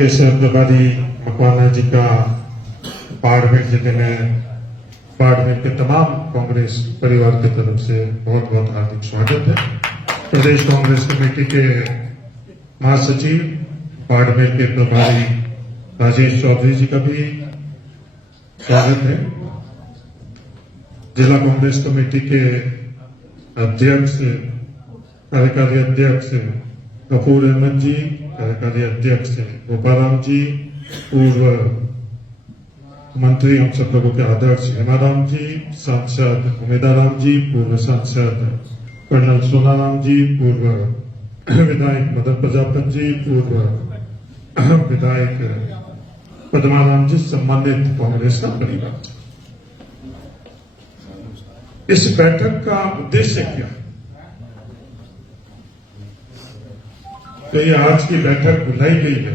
के शहर प्रभारी मकवाना जी का बाड़मेर जिले में बाड़मेर के तमाम कांग्रेस परिवार की तरफ से बहुत बहुत हार्दिक स्वागत है। प्रदेश कांग्रेस कमेटी के महासचिव बाड़मेर के प्रभारी राजेश चौधरी जी का भी स्वागत है। जिला कांग्रेस कमेटी के अध्यक्ष कार्यकारी अध्यक्ष गफूर अहमद जी, कार्यकारी अध्यक्ष गोपाराम जी, पूर्व मंत्री हम सब लोगों के आदर्श हेमाराम जी, सांसद उमेदाराम जी, पूर्व सांसद कर्नल सोनाराम जी, पूर्व विधायक मदन प्रजापत जी, पूर्व विधायक पद्माराम जी, सम्मानित कांग्रेस का परिवार। इस बैठक का उद्देश्य क्या है? तो ये आज की बैठक बुलाई गई है।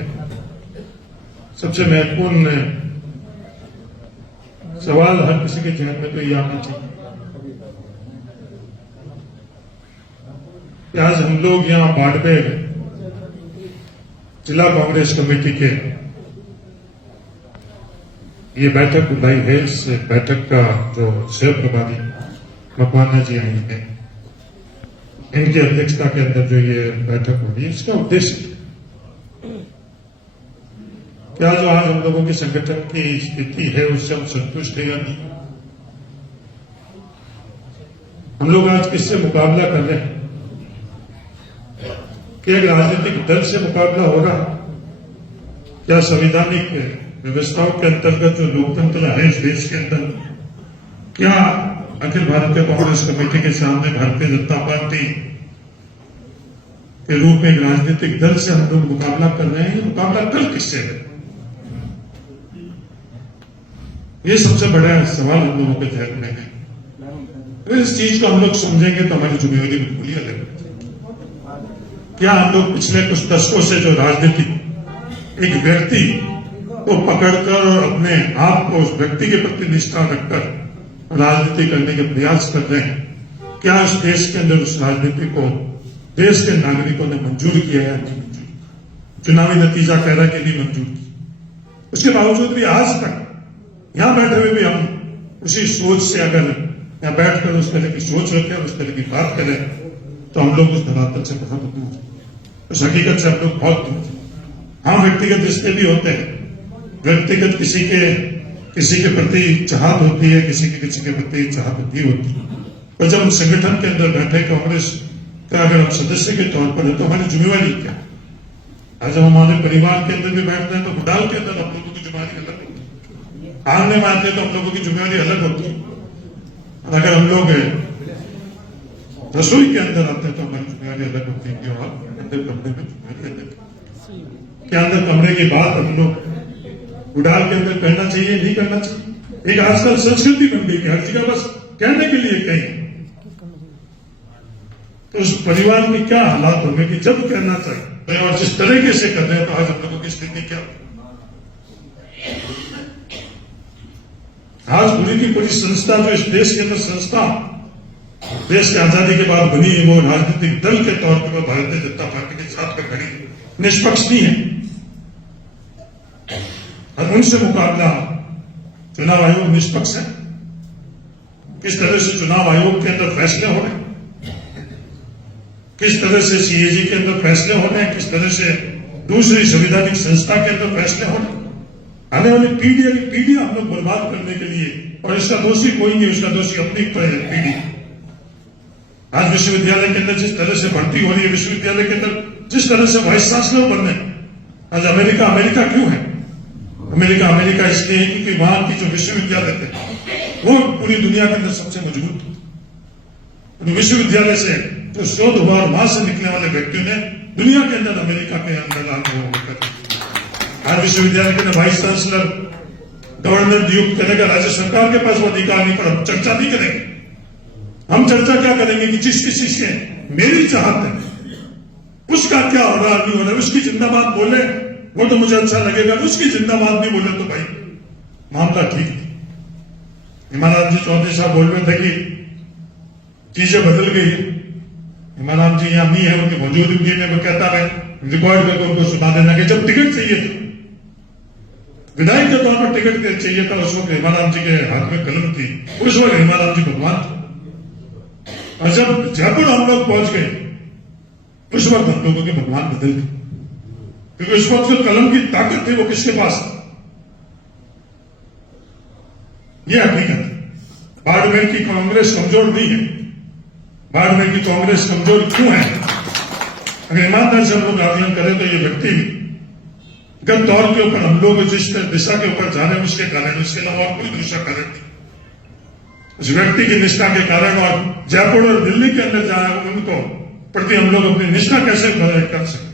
सबसे महत्वपूर्ण सवाल हर किसी के जहन में तो ये आना चाहिए कि आज हम लोग यहां बाड़मेर जिला कांग्रेस कमेटी के ये बैठक बुलाई है। इस बैठक का जो सह प्रभारी मकवाना जी आई है, इनकी अध्यक्षता के अंदर जो ये बैठक होगी, इसका उद्देश्य क्या, जो आज हम लोगों के संगठन की स्थिति है उससे हम संतुष्ट है या नहीं? हम लोग आज किससे मुकाबला कर रहे हैं? क्या एक राजनीतिक दल से मुकाबला हो रहा? क्या संवैधानिक व्यवस्थाओं के अंतर्गत जो लोकतंत्र है इस देश के अंदर, क्या अखिल भारतीय कांग्रेस कमेटी के सामने भारतीय जनता पार्टी के रूप में एक राजनीतिक दल से हम लोग मुकाबला कर रहे हैं? मुकाबला कर किससे है? ये सबसे बड़ा सवाल हम लोगों के जहन में है। अगर इस चीज को हम लोग समझेंगे तो हमारी जिम्मेदारी बिल्कुल ही अलग है। क्या हम लोग पिछले कुछ दशकों से जो राजनीतिक एक व्यक्ति को पकड़कर और अपने आप को उस व्यक्ति के प्रति निष्ठा रखकर राजनीति करने के प्रयास कर रहे हैं, क्या इस देश के अंदर उस राजनीति को देश के नागरिकों ने मंजूर किया या नहीं मंजूर? चुनावी नतीजा कह रहा है कि नहीं मंजूर की। उसके बावजूद भी आज तक यहां बैठे हुए भी हम उसी सोच से अगर यहां बैठकर उस तरह की सोच रखें, उस तरह की बात करें, तो हम लोग उस धरातल से बहुत दूर हैं। उस हकीकत से हम लोग बहुत दूर हैं। हाँ, व्यक्तिगत रिश्ते भी होते हैं, व्यक्तिगत किसी के प्रति चाहत होती है, किसी के प्रति चाहत नहीं होती। पर जब हम संगठन के अंदर बैठे कांग्रेस का अगर हम सदस्य के तौर पर है तो हमारी जिम्मेवारी क्या? आज हम हमारे परिवार के अंदर भी बैठते हैं तो गुडाल के अंदर हम लोगों की जिम्मेवारी अलग होती है, आंगने में आते हैं तो हम लोगों की जिम्मेवारी अलग होती है। और अगर हम लोग रसोई के अंदर आते हैं तो हमारी जिम्मेवारी अलग होती है और अंदर कमरे में जिम्मेवारी अलग है। क्या अंदर कमरे की बात हम लोग गुडाल के अंदर करना चाहिए, नहीं करना चाहिए? एक आजकल संस्कृति बन गई कि हर जगह बस कहने के लिए कहें। तो उस परिवार में क्या हालात होंगे कि जब कहना चाहिए और जिस तरीके से कर रहे हैं, तो आज हम लोगों की स्थिति क्या? आज पूरी की पूरी संस्था जो इस देश के अंदर संस्था देश की आजादी के बाद बनी है, वो राजनीतिक दल के तौर पर भारतीय जनता पार्टी के साथ में खड़ी निष्पक्ष नहीं है। और उनसे मुकाबला चुनाव आयोग निष्पक्ष है? किस तरह से चुनाव आयोग के अंदर फैसले हो रहे हैं, किस तरह से सीएजी के अंदर फैसले हो रहे हैं, किस तरह से दूसरी संवैधानिक संस्था के अंदर फैसले हो रहे हैं। आने वाली पीढ़ी हम लोग बर्बाद करने के लिए, और इसका दोषी कोई नहीं, उसका दोषी अपनी पीढ़ी। आज विश्वविद्यालय के अंदर जिस तरह से भर्ती हो रही है, विश्वविद्यालय के अंदर जिस तरह से वाइस चांसलर बन रहे हैं, आज अमेरिका क्यों है? अमेरिका इसलिए है क्योंकि वहां की जो विश्वविद्यालय थे वो पूरी दुनिया के अंदर सबसे मजबूत थे। विश्वविद्यालय से जो शोध हुआ और वहां से निकलने वाले व्यक्तियों ने दुनिया के अंदर अमेरिका के अंदर आज विश्वविद्यालय के अंदर वाइस चांसलर गवर्नर नियुक्त करेगा। राज्य सरकार के पास वो अधिकार नहीं, पर हम चर्चा नहीं करेंगे। हम चर्चा क्या करेंगे कि जिस चीज के मेरी चाहत है उसका क्या हो रहा नहीं हो रहा, उसकी जिंदाबाद बोले वो तो मुझे अच्छा लगेगा, उसकी जिंदाबाद नहीं बोले तो भाई मामला ठीक है। हिमाराम जी चौधरी साहब बोल रहे थे कि चीजें बदल गई है। हिमाराम जी यहाँ नहीं है, उनकी मौजूदगी में वो कहता है रिकॉर्ड करके उनको सुना देना कि जब टिकट चाहिए विधायक के तौर पर टिकट चाहिए था, उस वक्त हेमाराम जी के हाथ में कलम थी, उस वक्त हेमाराम जी भगवान थे। और जब जयपुर हम लोग पहुंच गए, उस वक्त हम लोगों के भगवान बदल गए, क्योंकि उस वक्त जो कलम की ताकत थी वो किसके पास थी? ये हकीकत है। बाड़मेर की कांग्रेस कमजोर नहीं है। बाड़मेर की कांग्रेस कमजोर क्यों है? अगर ईमानदारी से हम लोग आकलन करें तो ये व्यक्ति गत दौर के ऊपर हम लोग जिस दिशा के ऊपर जा रहे हैं उसके कारण, उसके अलावा कोई दूसरा कारण नहीं। उस व्यक्ति की निष्ठा के कारण, और जयपुर और दिल्ली के अंदर जाए उनको प्रति हम लोग अपनी निष्ठा कैसे कर सकते,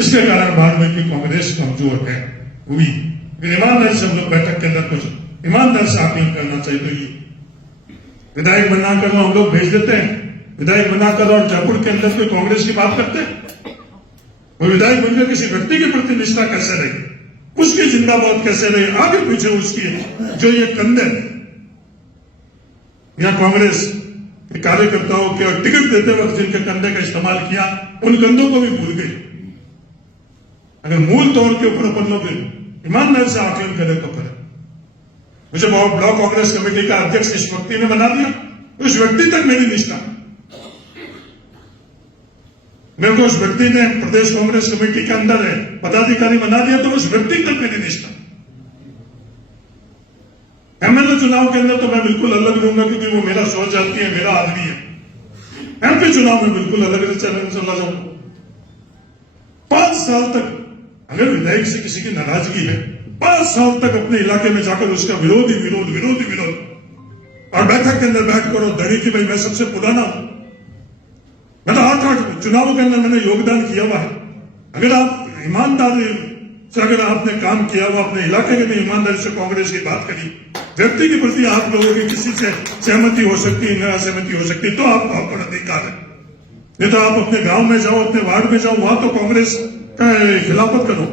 इसके कारण बाड़मेर की कांग्रेस कमजोर है हुई। ईमानदारी से हम लोग बैठक के अंदर कुछ ईमानदारी से आकलन करना चाहिए। तो ये विधायक बनाकर हम लोग भेज देते हैं, विधायक बनाकर और जयपुर के अंदर कोई कांग्रेस की बात करते हैं। वो विधायक बनकर किसी व्यक्ति के प्रति निष्ठा कैसे रही, उसकी जिंदाबाद कैसे रही, आगे पीछे उसकी जो ये कंधे या कांग्रेस के कार्यकर्ताओं के टिकट देते वक्त जिनके कंधे का इस्तेमाल किया, उन कंधों को भी भूल गई। अगर मूल तौर के ऊपर अपन लोग ईमानदारी से आकलन करें तो करें। मुझे ब्लॉक कांग्रेस कमेटी का अध्यक्ष इस व्यक्ति ने बना दिया, उस व्यक्ति तक मेरी निष्ठा, मेरे को उस व्यक्ति ने प्रदेश कांग्रेस कमेटी के अंदर है पदाधिकारी बना दिया, तो उस व्यक्ति तक मेरी निष्ठा। एमएलए चुनाव के अंदर तो मैं बिल्कुल अलग रहूंगा, क्योंकि वो मेरा सोच जाती है, मेरा आदमी है। एमपी चुनाव में बिल्कुल अलग चला जाऊंगा। 5 साल तक अगर विधायक से किसी की नाराजगी है, 5 साल तक अपने इलाके में जाकर उसका विरोधी विरोध विरोधी विरोध, और बैठक के अंदर बैठ कर धड़ी की भाई मैं सबसे पुराना हूं, मैं तो 8 चुनावों के अंदर मैंने योगदान किया हुआ है। अगर आप ईमानदारी से अगर आपने काम किया हुआ अपने इलाके के लिए, ईमानदारी से कांग्रेस की बात करी, व्यक्ति के प्रति आप लोगों की किसी से सहमति हो सकती है, न असहमति हो सकती है, तो आपका पर अधिकार है। नहीं तो आप अपने गांव में जाओ, अपने वार्ड में जाओ, वहां तो कांग्रेस का खिलाफत करो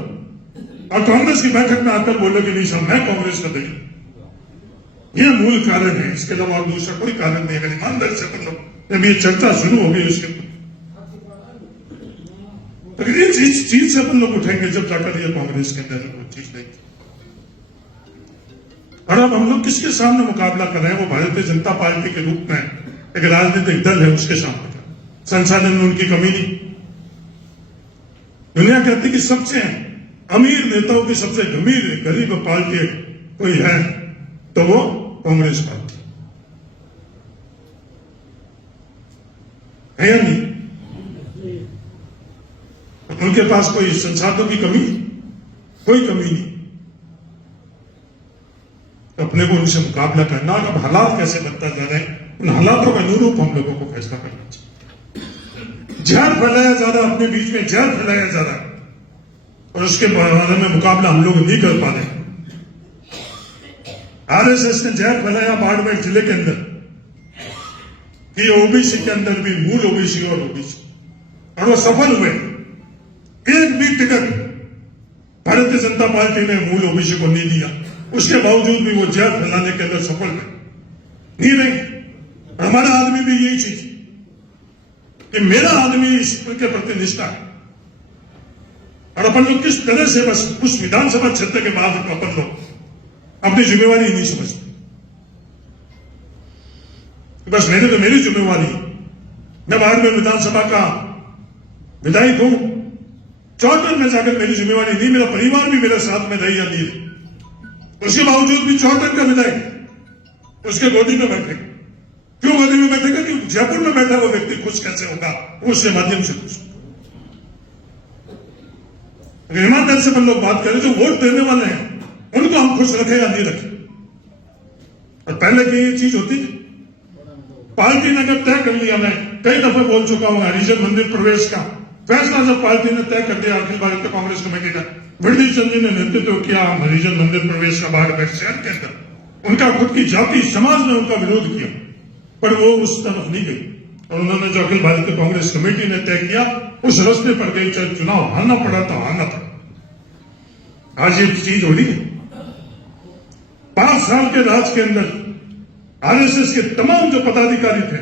और कांग्रेस की बैठक में आकर बोलो कि नहीं साहब मैं कांग्रेस का देखिए। यह मूल कारण है, इसके अलावा और दूसरा कोई कारण नहीं। अगर ईमानदारी से अपन लोग जब ये चर्चा शुरू हो गई उसके तो इस चीज से अपन लोग उठेंगे जब जाकर ये कांग्रेस के अंदर वो चीज नहीं। और अब हम लोग किसके सामने मुकाबला कर रहे हैं? वो भारतीय जनता पार्टी के रूप में एक राजनीतिक दल है, उसके सामने संसाधन में उनकी कमी नहीं। दुनिया कहती कि सबसे अमीर नेताओं की सबसे गरीब पार्टी कोई है तो वो कांग्रेस पार्टी है या नहीं? उनके पास कोई संसाधनों की कमी, कोई कमी नहीं। अपने को उनसे मुकाबला करना, अब हालात कैसे बनता जा रहे हैं, उन हालातों के अनुरूप हम लोगों को फैसला करना चाहिए। जहर फैलाया जा रहा, अपने बीच में जहर फैलाया जा रहा, और उसके बारे में मुकाबला हम लोग नहीं कर पा रहे। आरएसएस ने जहर फैलाया बाड़मेर जिले के अंदर कि ओबीसी के अंदर भी मूल ओबीसी और ओबीसी, और वो सफल हुए। एक भी टिकट भारतीय जनता पार्टी ने मूल ओबीसी को नहीं दिया, उसके बावजूद भी वो जहर फैलाने के अंदर सफल नहीं रहे। हमारा आदमी भी यही चीज कि मेरा आदमी इसके प्रति निष्ठा है, और अपन लोग किस तरह से बस उस विधानसभा क्षेत्र के बाद अपन लोग अपनी जिम्मेवारी नहीं समझते। बस मेरे तो मेरी जिम्मेवारी, मैं बाद में विधानसभा का विधायक हूं, चौहत्तर में जाकर मेरी जिम्मेवारी नहीं, मेरा परिवार भी मेरे साथ में रही या नहीं, उसके बावजूद भी 74 का विधायक उसके गोदी में बैठे। क्यों गोदी में बैठेगा? कि जयपुर में बैठा वो व्यक्ति खुश कैसे होगा, उसके माध्यम से खुश। ईमानदारी से हम लोग बात करें, जो वोट देने वाले हैं उनको हम खुश रखें या नहीं रखें। और पहले की ये चीज होती थी, पार्टी ने अगर तय कर लिया, मैं कई दफे बोल चुका हूं, हरिजन मंदिर प्रवेश का फैसला जब पार्टी ने तय कर दिया, अखिल भारतीय कांग्रेस कमेटी का वृद्धि चंद जी ने नेतृत्व किया हरिजन मंदिर प्रवेश का बाड़मेर शहर के अंदर, उनका खुद की जाति समाज ने उनका विरोध किया, पर वो उस तरफ नहीं गई, और उन्होंने जो अखिल भारतीय कांग्रेस कमेटी ने तय किया उस रास्ते पर गई, चाहे चुनाव हारना पड़ा तो हारना पड़ा। आज ये चीज हो रही है। 5 साल के राज के अंदर आरएसएस के तमाम जो पदाधिकारी थे,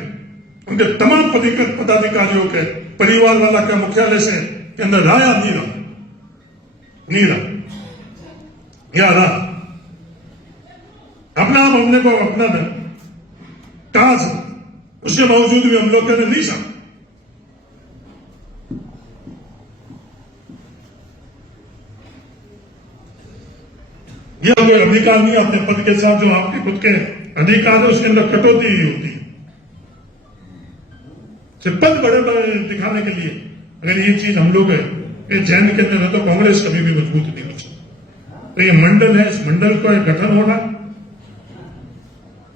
उनके तमाम पदाधिकारियों के परिवार वाला का मुख्यालय से के अंदर राया नहीं रहा। या ना अपना आप हमने को अपना कहा था, उसके बावजूद भी हम लोग कहने नहीं सकते। ये कोई अधिकार नहीं अपने पद के साथ, जो आपके खुद के अधिकार है उसके अंदर कटौती ही होती है, सिर्फ पद बड़े बड़े दिखाने के लिए। अगर ये चीज हम लोग जैन के अंदर है तो कांग्रेस कभी भी मजबूत नहीं हो सकती। तो ये मंडल है, इस मंडल का गठन होना,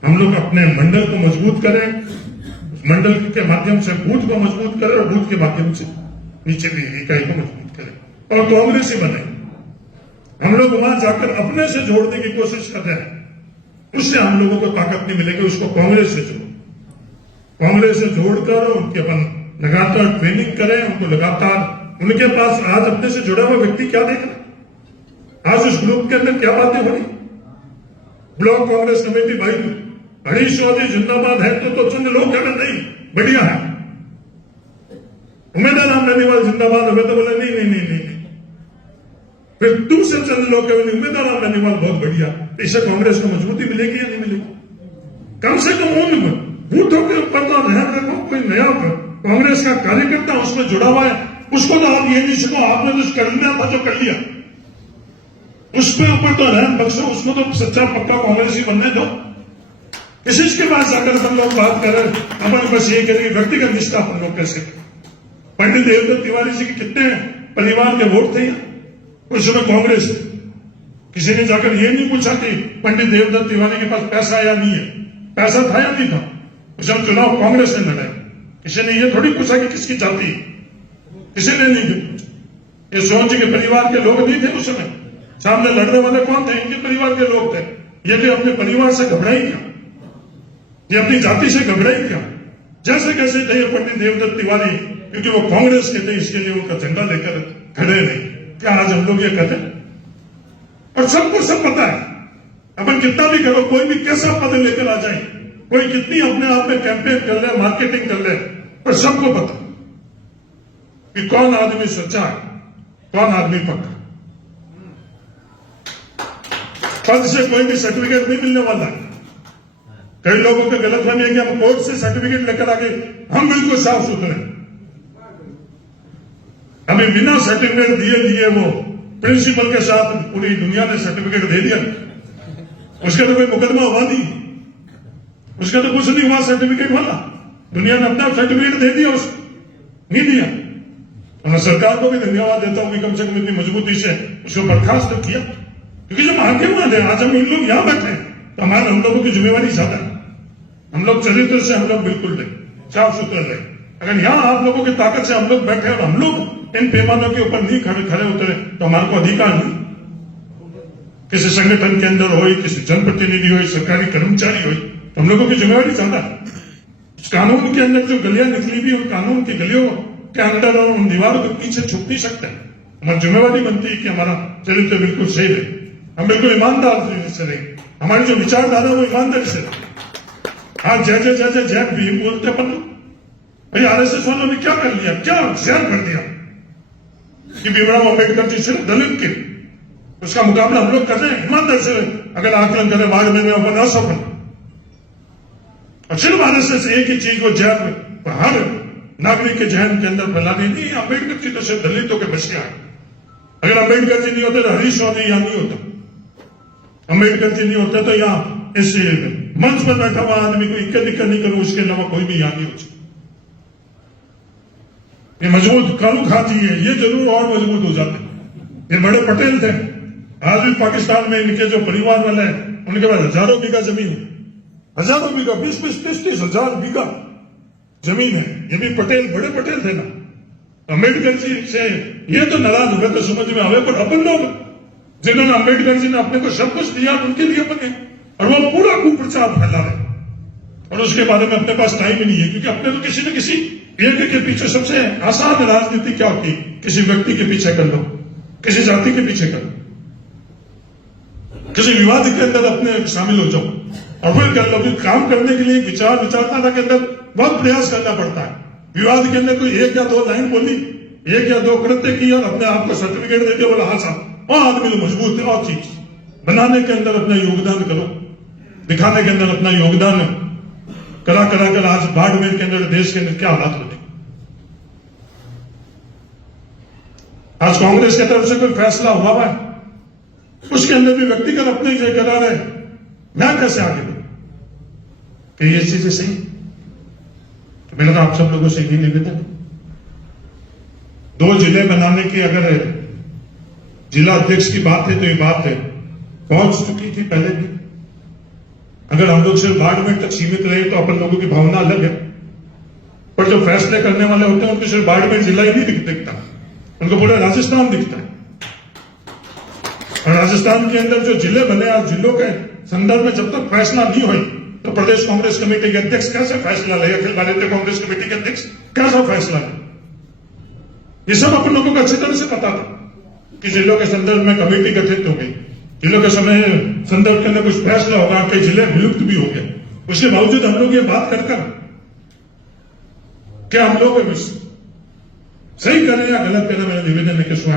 हम लोग अपने मंडल को मजबूत करें, मंडल के माध्यम से बूथ को मजबूत करें और बूथ के माध्यम से नीचे भी इकाई को मजबूत करें और कांग्रेस ही बने। हम लोग वहां जाकर अपने से जोड़ने की कोशिश कर रहे हैं, उससे हम लोगों को ताकत नहीं मिलेगी। उसको कांग्रेस से जोड़ो, कांग्रेस से जोड़कर उनके अपन लगातार ट्रेनिंग करें, उनको लगातार उनके पास आज अपने से जुड़ा हुआ व्यक्ति क्या देख रहा है, आज उस ग्रुप के अंदर क्या बातें हो रही। ब्लॉक कांग्रेस कमेटी भाई हरीश चौधरी जिंदाबाद है तो चंद लोग क्या नहीं बढ़िया है, उम्मीदवार राम बेनीवाल जिंदाबाद हो गए तो बोले नहीं नहीं नहीं नहीं, फिर दूसरे चंद लोग केवल उम्मीदवार राम बेनीवाल बहुत बढ़िया, इससे कांग्रेस को मजबूती मिलेगी या नहीं मिलेगी। कम से कम उन बूथों के ऊपर तो ध्यान रखो, कोई नया कांग्रेस का कार्यकर्ता उसमें जुड़ा हुआ है, उसको तो आप ये नहीं सको आपने तो करना था जो कर लिया, उसके ऊपर तो रहन बख्शो, उसको तो सच्चा पक्का कांग्रेस ही बनने दो। किसी के पास जाकर हम लोग बात कर रहे हैं, अपन बस ये करेंगे व्यक्तिगत निष्ठा अपन लोग कैसे। पंडित देवदत्त तिवारी जी के कितने परिवार के वोट थे उस समय कांग्रेस, किसी ने जाकर ये नहीं पूछा कि पंडित देवदत्त तिवारी के पास पैसा या नहीं है, पैसा था या नहीं था, उस समय चुनाव कांग्रेस ने लड़ा। किसी ने ये थोड़ी पूछा कि किसकी जाति, किसी ने नहीं पूछा। ये सोहन जी के परिवार के लोग नहीं थे उस समय, सामने लड़ने वाले कौन थे, इनके परिवार के लोग थे। ये भी अपने परिवार से घबराई क्या, ये अपनी जाति से घबराई क्या, जैसे कैसे थे पंडित देवदत्त तिवारी, क्योंकि वो कांग्रेस के थे इसके लिए उनका झंडा लेकर खड़े नहीं। क्या आज हम लोग ये कहते हैं, और सबको सब पता है, अपन कितना भी करो, कोई भी कैसा पद लेकर आ जाए, कोई कितनी अपने आप में कैंपेन कर ले, मार्केटिंग कर ले, पर सबको पता कि कौन आदमी सच्चा है, कौन आदमी पक्का। पद से कोई भी सर्टिफिकेट नहीं मिलने वाला है। कई लोगों को गलतफहमी है कि हम कोर्ट से सर्टिफिकेट लेकर आगे हम बिल्कुल साफ सुथरे, हमें बिना सर्टिफिकेट दिए वो प्रिंसिपल के साथ पूरी दुनिया ने सर्टिफिकेट दे दिया, उसका तो कोई मुकदमा हुआ नहीं, उसका तो कुछ नहीं हुआ सर्टिफिकेट वाला, दुनिया ने अपना सर्टिफिकेट दे दिया, उसको नहीं दिया। और मैं सरकार को भी धन्यवाद देता हूं कि कम से कम इतनी मजबूती से उसको बर्खास्त किया, क्योंकि जब आगे हुआ थे, आज हम इन लोग यहां बैठे तो हमारे हम लोगों की जिम्मेवारी ज्यादा है। हम लोग चरित्र से हम लोग बिल्कुल रहे, साफ सुथरे रहे। अगर यहां आप लोगों की ताकत से हम लोग बैठे और हम लोग इन पैमानों के ऊपर नहीं खड़े उतरे तो हमारे को अधिकार नहीं, किसी संगठन के अंदर हो, किसी जनप्रतिनिधि हो, सरकारी कर्मचारी हो, तो हम लोगों की जिम्मेवारी ज्यादा है। इस कानून के अंदर जो गलियां निकली भी, उन कानून की गलियों के अंदर और उन दीवारों के पीछे छुप नहीं सकते। हमारी जिम्मेवारी बनती है कि हमारा चरित्र बिल्कुल सही रहे, हम बिल्कुल ईमानदार से रहे, हमारी जो विचारधारा वो ईमानदारी से रहे। आज जय भीम बोलते अपन भाई, आरएसएस वालों ने क्या कर लिया, क्या ज्ञान कर दिया कि भीमराव अम्बेडकर जी सिर्फ दलित के, उसका मुकाबला हम लोग कर रहे हैं ईमानदार से। अगर आकलन करें बाद में अपन असफल, और सिर्फ आरएसएस एक ही चीज को जैन हर नागरिक के जहन के अंदर फैलानी नहीं, अम्बेडकर जी तो सिर्फ दलितों के बसिया है। अगर अम्बेडकर जी नहीं होते तो हरीश चौधरी यहां नहीं होता, अम्बेडकर जी नहीं होते तो यहां इस मंच पर बैठा हुआ आदमी को इक्का दिक्का नहीं करूं, उसके अलावा कोई भी यहां नहीं हो सकता। ये मजबूत कानू खाती है, ये जरूर और मजबूत हो जाते। ये बड़े पटेल थे, आज भी पाकिस्तान में इनके जो परिवार वाले हैं उनके पास हजारों बीघा जमीन है, हजारों बीघा, 20-30 हजार बीघा जमीन है। ये भी पटेल, बड़े पटेल थे ना। अम्बेडकर जी से ये तो नाराज हुए तो समझ में आवे, पर अपन लोग जिन्होंने अम्बेडकर जी ने अपने को सब कुछ दिया उनके लिए बने, और वो पूरा कुप्रचार फैला रहे, और उसके बारे में अपने पास टाइम ही नहीं है। क्योंकि अपने तो किसी न किसी एक के पीछे, सबसे आसान राजनीति क्या होती, किसी व्यक्ति के पीछे कर लो, किसी जाति के पीछे कर लो, किसी विवाद के अंदर अपने शामिल हो जाओ और फिर कर लो। फिर काम करने के लिए विचारधारा के अंदर बहुत प्रयास करना पड़ता है। विवाद के अंदर कोई एक या दो लाइन बोली, एक या दो कृत्य की और अपने आप को सर्टिफिकेट दे दिया, बोला हाँ साहब, वह आदमी तो मजबूत है। और चीज बनाने के अंदर अपना योगदान करो, दिखाने के अंदर अपना योगदान करा कर आज बाड़मेर के अंदर, देश के अंदर क्या हालात होते। आज कांग्रेस की तरफ से कोई फैसला हुआ है, उसके अंदर भी व्यक्तिगत अपने जो करा रहे, मैं कैसे आगे बढ़ूं कि ये चीजें सही। तो मैंने कहा आप सब लोगों से यही निवेदन, 2 जिले बनाने की अगर जिला अध्यक्ष की बात है तो ये बात है पहुंच चुकी थी पहले भी। अगर हम लोग सिर्फ बाड़मेर तक सीमित रहे तो अपन लोगों की भावना अलग है, पर जो फैसले करने वाले होते हैं उनको सिर्फ बाड़मेर जिला ही नहीं दिखता, उनको पूरा राजस्थान दिखता है। और राजस्थान के अंदर जो जिले बने, आज जिलों के संदर्भ में जब तक फैसला नहीं हुई तो प्रदेश कांग्रेस कमेटी के अध्यक्ष कैसे फैसला ले, अखिल भारतीय कांग्रेस कमेटी के अध्यक्ष कैसा फैसला ले, ये सब अपन लोगों को अच्छी तरह से पता था कि जिलों के संदर्भ में कमेटी गठित हो गई, जिलों के समय संदर्भ के अंदर कुछ फैसला होगा, कई जिले विलुप्त भी हो गए। उसके बावजूद हम लोग ये बात कर क्या हम लोग सही करें या गलत करें, मेरा निवेदन है कि सुना